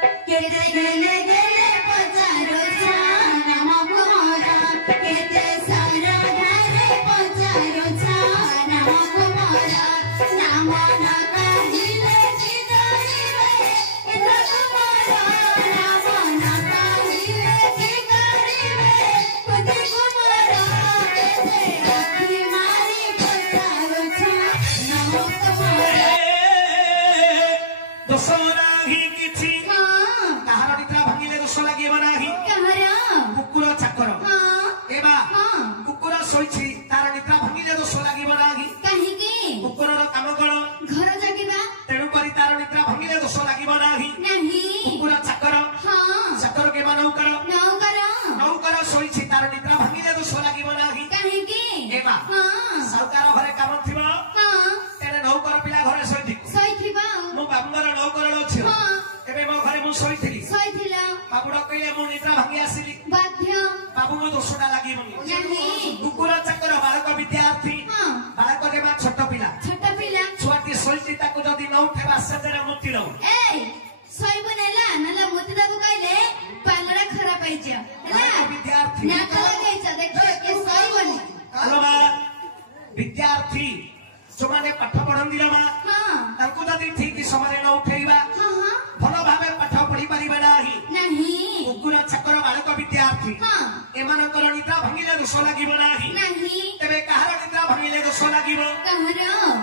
केते गेले गेले पचारो छा नाम कुमारा केते सारा घरे पचारो छा नाम कुमारा नाम ना काहिले जिगाइले इतना कुमारा नाम ना काहिले जिगाइले पति कुमारा केते आखी मारी पचारो छा नाम कुमारा दोसरा ही किछि ताहार निद्रा भांगिले दोष लागिब नाही कुकुर चाकर एबा कुकुर सोइछि तार निद्रा भांगिले दोष लागिब नाही कुकुरर काम कोन घर जगिबा तेणु करी तार निद्रा भांगिले दोष लागिब नाही कुकुर चाकर चाकर के नौकर नौकर सोइछि तार निद्रा भांगिले दोष लागिब नाही एबा सरकार घरे काम थिबो तेरे नौकर पिला घरे सोइथिबा मो बाबुंगर नौकर अछि एबे मो घरे मु सोइथिली बाबू डकइले मु निद्रा भांगी आसिली बाबू मो दोषटा लागि मु कुकुर चाकर बालक विद्यार्थी बालक रे मा छोट पिला छुआटी सोइछि ताको जदी न उठेबा सेजरा मुक्ति दउ विद्यार्थी विद्यार्थी जो माने पाठ पढ़ंदी मा ताको जदी ठीक समय न उठेबा भल भाबे पाठ पढ़ी परिबा नाही कुकुर चाकर बालक विद्यार्थी एमानकर निद्रा भांगिले दोष लागिब नाही तेबे कहार निद्रा भांगिले दोष लागिब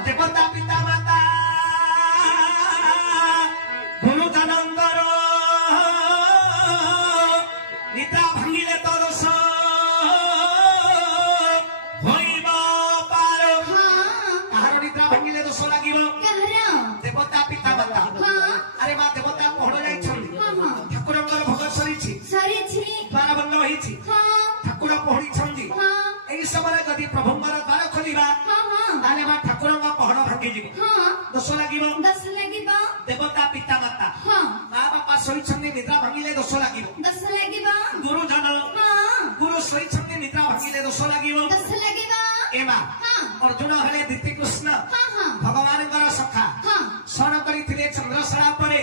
देवता पिता माता गुरुजनंदर निद्रा भांगिले तो दोष होइब पार कहार निद्रा भांगिले दोष लागिब देवता पिता माता अरे मा देवता पहड़ जाई ठाकुरंकर भोग सरीछि द्वार बंद होईछि ठाकुर पहड़ी छंदी एई समय जदि प्रभुंकर द्वार खोलिबा ताले मा ठाकुरंकर पहड़ भांगी जिवो दोष लागिबो देवता पिता माता मा बापा सोई छंदी निद्रा भांगिले दोष लागिबो गुरुजन गुरु सोई छंदी निद्रा भांगिले दोष लागिबो एमा अर्जुन हले दिति कृष्ण भगवानकर सखा शरण करिथिले चंद्रशला परे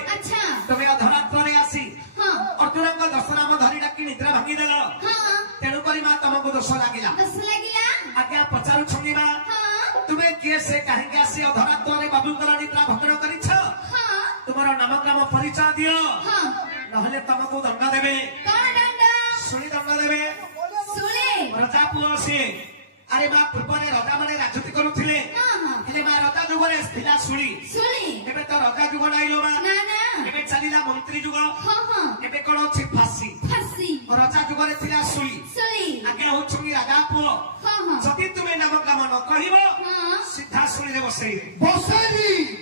तबे अधरात्रे आसी अर्जुनक दशनाम धरि डाकी निद्रा भांगी देल तेणु करी मा तमको दोष लागिला आज्ञा पचारु छंदीबा तुमे किए से काहेकि आसी अधरात्रे बाबूकर निद्रा भंग करिछ तुमर नाम ग्राम परिचय दियो नहले तमको दंड देबे सुनी दंड देबे राजा पुओ से अरे मा पूर्वरे राजा माने राजनीति करुथिले मा राजा जुगरे थिला सुली एबे तो राजा जुग नाइलो मा एबे चलीला मंत्री जुग एबे कोन अछि फांसी राजा जुगरे थिला सुली आगे होछुनी राजा पुओ जति तुमे नाम काम न कहिबो सीधा सुली रे बसई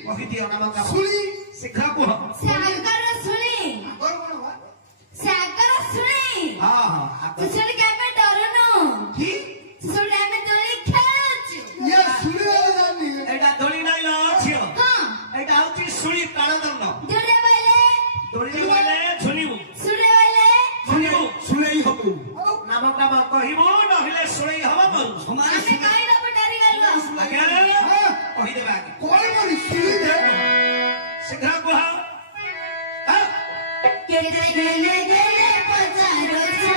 कहि दियो नाम काम सुली शीघ्र कुह सागर सुली हां सुली के में डरनो की सुली में दोली खेलछु ये सुली वाला जानी एटा दोली नाइ लो छियो एटा होची सुली प्राणदंड दोली वाले झुलिबु सुलेई हबु नाम काम कहिबो नहिले सुलेई हबु आमे काई न डरी गलु आगे कहि देबा कोई मनी सुली दे शीघ्र कुह केते गेले गेले पचारो छा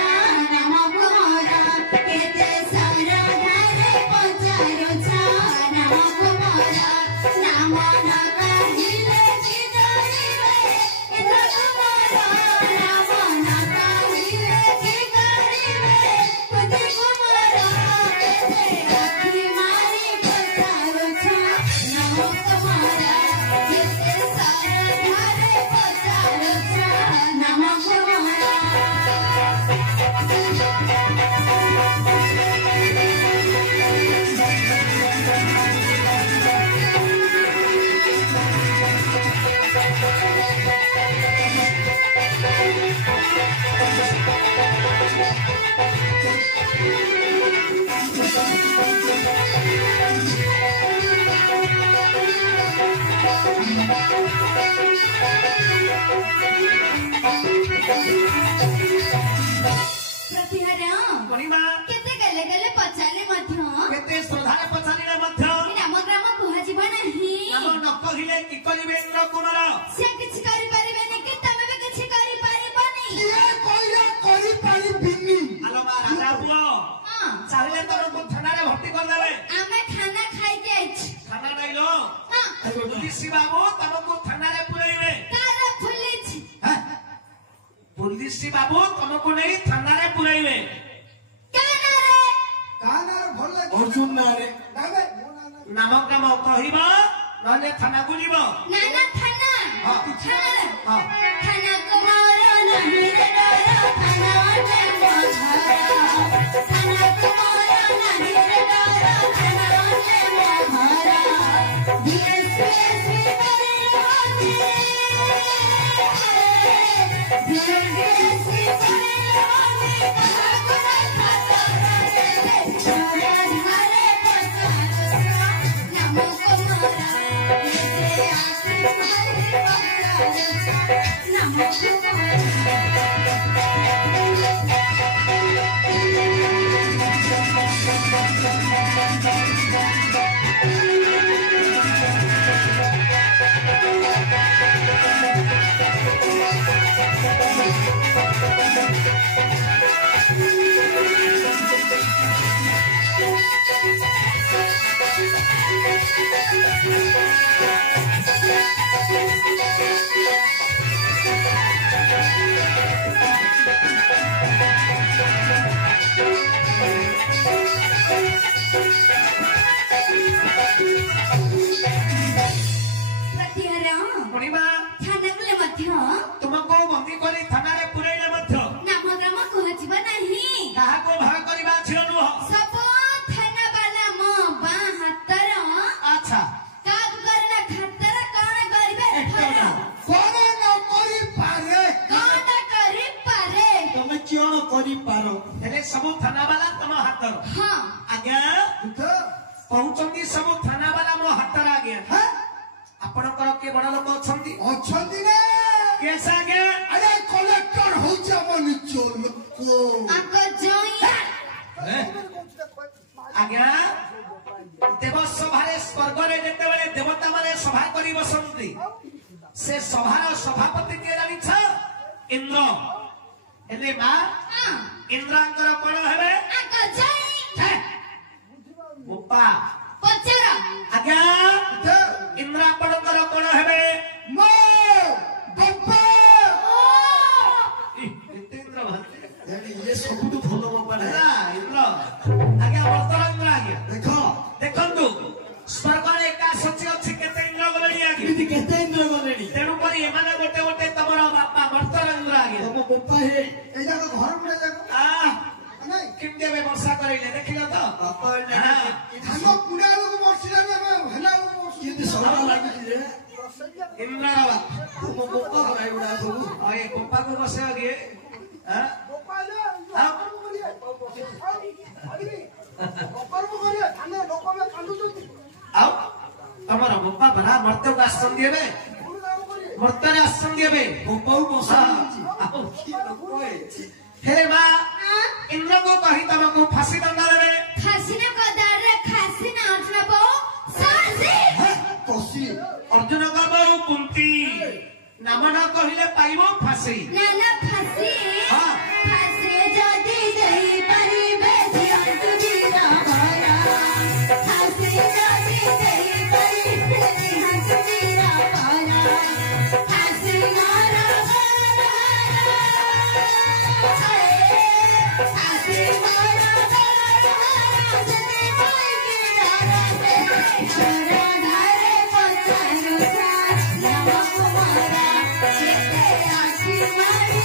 नाम कुमारा केते सारा घरे पचारो छा नाम कुमारा नाम ना काहिले जिगाइले इतना कुमारा नाम ना काहिले जिगाइले पति कुमारा केते आखी मारी पचारो छा नाम कुमारा केते सारा घरे पचारो छा नाम कुमारा केते गले गले पचारे मध्य केते श्रद्धारे पचारिले मध्य नाम ग्राम कुहाजिब नाही नाम न कहिले कि कलिबे इंद्र कुमार से किछ करि परिबे नि कि तमे भी किछ बाबू तुमको थाना रे पुरैबे कारा पुलिस पुलिस बाबू तुमको नहीं थाना रे पुरैबे काना रे କାନରେ ଭଲ ଲାଗେ अर्जुन नारे ନାବେ नाम काम कहब नहले थाना को जीव नाना थाना हाँ। थाना हाँ। थाना को मारो नहीं रे डरो थाना वाटे मोहरा थाना को मारो नहीं रे डरो थाना वाटे मोहरा धीरे करे होती धीरे करे होती कहा को खाता रे छोरा धारे पसारो नाम को मारा ये आखिर मारे नाम को मारा प्रतिहरा पुणिमा थाना गले मध्य तुमको बंदी करी थाना रे पुरैले मध्य नाम ग्राम कहजिबा नाही कहा को भाग करबा छियो नुह सब थाना वाला मो बा हातर अच्छा काग करना खातर कोन करबे थाना କଣ ନ କରିପାରେ कोन करि पारे तमे क्यों करी पारो हेले सब थाना वाला तुम हातर हां आज्ञा ତ पहुंचंदी सब थाना वाला मो हातर आज्ञा ହେ ଆପଣଙ୍କର କିଏ ବଡ ଲୋକ ଅଛନ୍ତି ଅଛନ୍ତି ନା କେସ ଆଜ୍ଞା ଆରେ କଲେକ୍ଟର ହଉଛି ଆମ ନିଜ ଲୋକ आक जोई आज्ञା देव सभारे स्वर्गरे जेतेबेले देवता माने सभा करी बसंती से सभार सभापति के जानिछ इंद्र हेले मा हां इंद्रांकर कोण हेबे आक जोई गोपा पचर आज्ञा इंद्र आपणकर कोण हेबे ମୋ ବାପା एते इंद्र भाते ये सबुठु भलो बाबा ना इंद्र आज्ञा वर्तमान इंद्र आज्ञा देख देखंतु स्वर्गरे एका सची अछि केते इंद्र गलेनी आज्ञा एमिति केते इंद्र गलेनी तेणु करी एमाने गोटे गोटे तमर बापा वर्तमान इंद्र आज्ञा तम बापा हे ଏଇ ଯାକ ଘର ପୁରା ଯାକ ନାଇଁ केमते बे वर्षा करिले देखिलो तो बापा ने ଧାନ ପୁରା ବେଳକୁ ବର୍ଷିଲାଣି ଆମେ ହେଲା ବେଳକୁ ବର୍ଷି केते सरा लागि रे इंद्र बाबा तम बापा भाई उडा सब और ये गोपा को बसे आगे हां आओ तमर गोपा बड़ा मर्त्य को आसन देबे मर्त्य रे आसन देबे बापा बसा आओ की लोक है हे मां इंद्र को कहि तमको फांसी दंडा देबे खासिना कदार रे खासिना अर्जुन बो साजी କଷି अर्जुन बाबू कुंती नाम न कहिले पाइबो फांसी नाना फासी हाँ। फासी जदी देई परिबे जियंतु बिना भरा फासी जदी देई परिबे जियंतु बिना भरा फासी मारा फासी मारा जदी कोई गिरा रे छोरा धारे पचारो सा नाम कुमारा जेते आखी मारी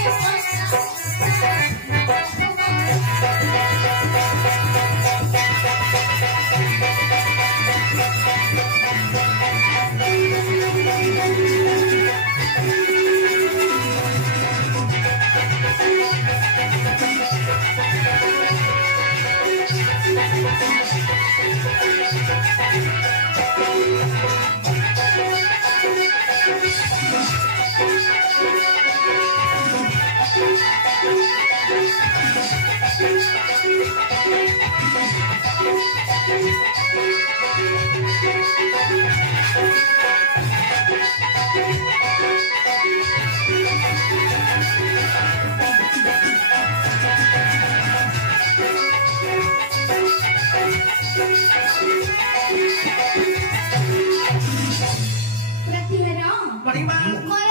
ମଣିମା ମୋର